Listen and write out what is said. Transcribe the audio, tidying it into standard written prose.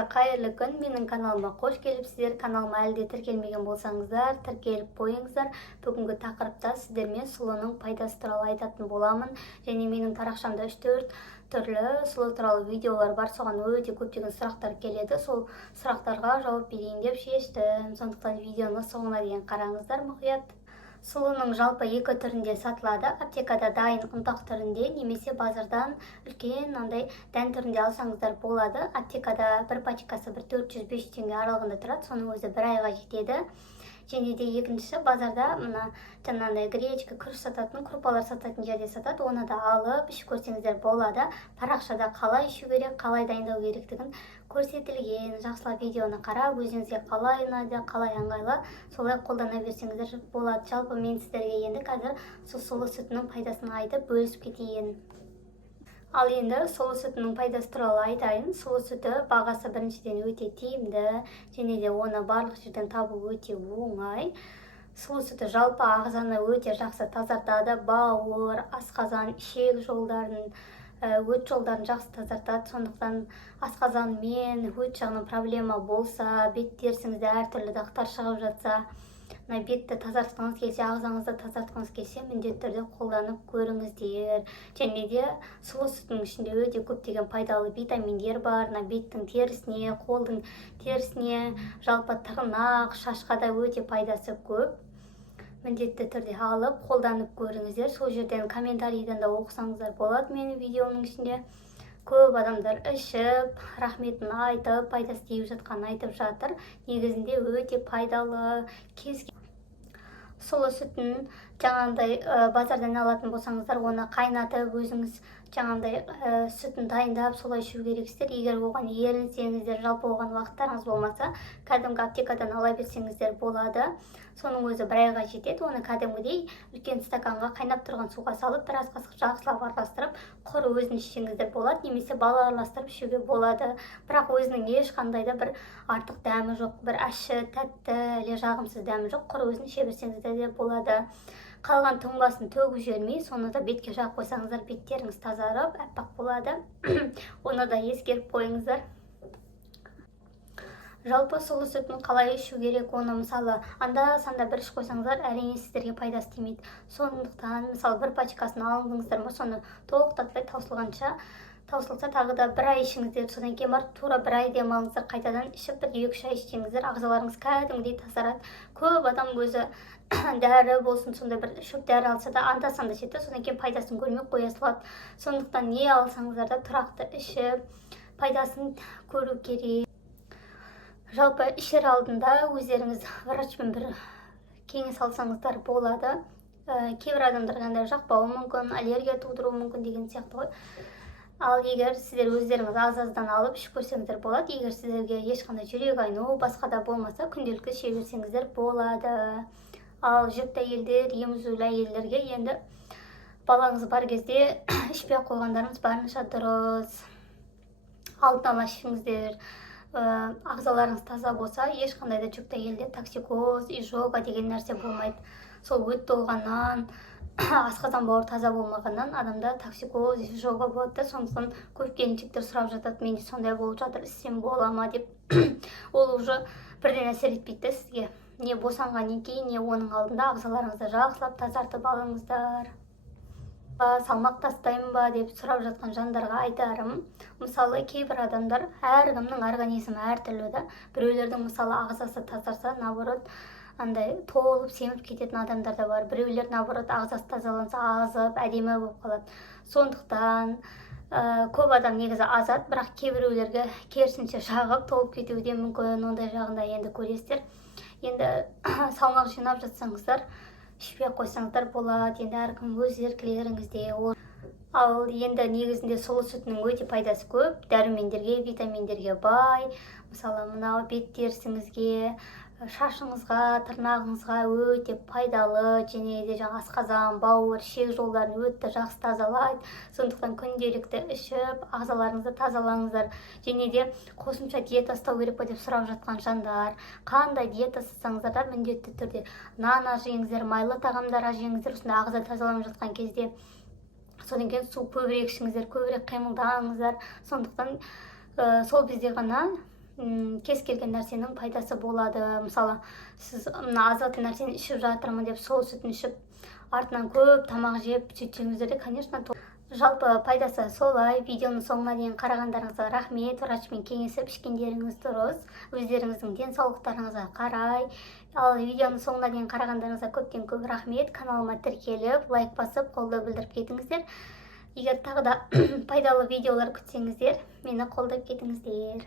Барлығыңызға қайырлы күн. Менің каналыма қош келіпсіздер. Каналыма әлде тіркелмеген болсаңыздар, тіркеліп қойыңыздар. Бүгінгі тақырыпта сіздермен сұлының пайдасы туралы айтатын боламын. Және менің парақшамда 3-4 түрлі сұлы туралы видеолар бар. Соған өте көптеген сұрақтар келеді. Сол сұрақтарға жауап берейін деп шештім. Сондықтан видеоны соңына дейін қараңыздар мұқият. Сұлының жалпы екі түрінде сатылады. Аптекада дайын ұнтақ түрінде немесе базардан үлкен андай дән түрінде алсаңыздар болады. Аптекада бір пачкасы 400-500 теңге аралығында тұрады. Соның өзі бір айға жетеді. Және де екіншісі базарда мына жаңағындай гречка, күріш сататын, құрпалар сататын жерде сатады. Оны да алып ішіп көрсеңіздер болады. Парақшада қалай ішу керек, қалай дайындау керектігін көрсетілген. Жақсылап видеоны қарап, өзіңізге қалай ұнайды, қалай ыңғайлы, солай қолдана берсеңіздер болады. Жалпы мен сіздерге енді қазір сұлы сүтінің пайдасын айтып бөлісіп кетейін. Ал енді сұлы сүтінің пайдасы туралы айтайын. Сұлы сүті бағасы біріншіден өте тиімді, және де оны барлық жерден табу өте оңай. Сұлы сүті жалпы ағзаны өте жақсы тазартады. Бауыр, асқазан, ішек жолдарын, өт жолдарын жақсы тазартады. Сондықтан асқазан мен өт жағынан проблема болса, бет терісіңізде әртүрлі дақтар шығып жатса, бетті тазартқыңыз келсе, ағзаңызды тазартқыңыз келсе, міндетті түрде қолданып көріңіздер. Және де сұлы сүттің ішінде өте көптеген пайдалы витаминдер бар. Беттің терісіне, қолдың терісіне, жалпы тырнақ, шашқа да өте пайдасы көп. Міндетті түрде алып қолданып көріңіздер. Сол жерден комментарийден де оқысаңыздар болады менің видеоның ішінде. Көп адамдар ішіп, рахметін айтып, пайдасы тиіп жатқанын айтып жатыр. Негізінде өте пайдалы. Сұлы сүтін жаңағындай базардан алатын болсаңыздар, оны қайнатып, өзіңіз жаңағындай сүтін дайындап, солай ішу керексіздер. Егер оған ерінсеңіздер, жалпы оған уақыттарыңыз болмаса, кәдімгі аптекадан ала берсеңіздер болады. Соның өзі бір айға жетеді. Оны кәдімгідей үлкен стаканға қайнап тұрған суға салып, біраз қасық жақсылап араластырып, құр өзін ішсеңіздер болады, немесе бал араластырып ішуге болады. Бірақ өзінің ешқандай да бір артық дәмі жоқ, бір ащы, тәтті, әлі жағымсыз дәмі жоқ. Құр өзін іше берсеңіздер де болады. Қалған тұңбасын төгіп жібермей, соны да бетке жағып қойсаңыздар, беттеріңіз тазарып, әппақ болады. Оны да ескеріп қойыңыздар. Жалпы сұлы сүтін қалай ішу керек, оны мысалы анда-санда бір ішіп қойсаңыздар, әрине сіздерге пайдасы тимейді. Сондықтан мысалы бір пачкасын алыңыздар ма, соны толықтатпай таусылса тағы да бір ай ішіңіздер. Содан кейін барып тура бір ай демалыңыздар, қайтадан ішіп 1-2 ай ішсеңіздер, ағзаларыңыз кәдімгідей тазарады. Көп адам өзі дәрі болсын, сондай бір шөп дәрі алса да анда-санда ішеді, содан кейін пайдасын көрмей қоя салады. Сондықтан не алсаңыздар да тұрақты ішіп, пайдасын көру керек. Жалпы ішер алдында өздеріңіз врачпен бір кеңес алсаңыздар болады. Кейбір адамдарға жақпауы мүмкін, аллергия тудыруы мүмкін деген сияқты ғой. Ал егер сіздер өздеріңіз аз-аздан алып ішіп көрсеңіздер болады. Егер сіздерге ешқандай жүрек айну, басқа да болмаса, күнделікті іше берсеңіздер болады. Ал жүкті әйелдер, емізулі әйелдерге енді балаңыз бар кезде ішпей қойғандарыңыз барынша дұрыс. Алдын ала ішіңіздер. Ағзаларыңыз таза болса, ешқандай да жүкті әйелде токсикоз, изжога деген нәрсе болмайды. Сол өт толғаннан, асқазан бауыр таза болмағаннан адамда токсикоз, изжога болады. Сондықтан көп келіншектер сұрап жатады, менде сондай болып жатыр, ішсем бола ма деп. Ол уже бірден әсер етпейді сізге. Не босанғаннан кейін, не оның алдында ағзаларыңызды жақсылап тазартып алыңыздар. Салмақ тастаймын ба деп сұрап жатқан жандарға айтарым. Мысалы, кейбір адамдар, әркімнің организмі әртүрлі да. Біреулердің мысалы ағзасы тазарса, наоборот, андай толып, семіп кететін адамдар да бар. Біреулер наоборот ағзасы тазаланса, азып, әдемі болып қалады. Сондықтан көп адам негізі азады, бірақ кейбіреулерге керісінше жағып, толып кетуі де мүмкін. Ондай жағында енді көресіздер. Енді салмақ жинап жатсаңыздар, ішпей қойсаңыздар болады. Енді әркім өз еркілеріңізде. Ал енді негізінде сұлы сүтінің өте пайдасы көп. Дәрумендерге, витаминдерге бай. Мысалы, мынау бет терісіңізге, шашыңызға, тырнағыңызға өте пайдалы. Және де асқазан, бауыр, ішек жолдарын өтті жақсы тазалайды. Сондықтан күнделікті ішіп, ағзаларыңызды тазалаңыздар. Және де қосымша диета ұстау керек па деп сұрап жатқан жандар. Қандай диета ұстасаңыздар да міндетті түрде нан аз жеңіздер, майлы тағамдар аз жеңіздер. Осында ағза тазаланып жатқан кезде содан кейін су көбірек ішіңіздер, көбірек қимылдаңыздар. Сондықтан сол бізде ғана кез келген нәрсенің пайдасы болады. Мысалы сіз мына азатты нәрсені ішіп жатырмын деп сол сүтін ішіп артынан көп тамақ жеп сөйтсеңіздер де, конечно, жалпы пайдасы солай. Видеоның соңына дейін қарағандарыңызға рахмет. Врачпен кеңесіп ішкендеріңіз дұрыс. Өздеріңіздің денсаулықтарыңызға қарай. Ал видеоның соңына дейін қарағандарыңызға көптен көп рахмет. Каналыма тіркеліп, лайк басып, қолдау білдіріп кетіңіздер. Егер тағы да пайдалы видеолар күтсеңіздер, мені қолдап кетіңіздер.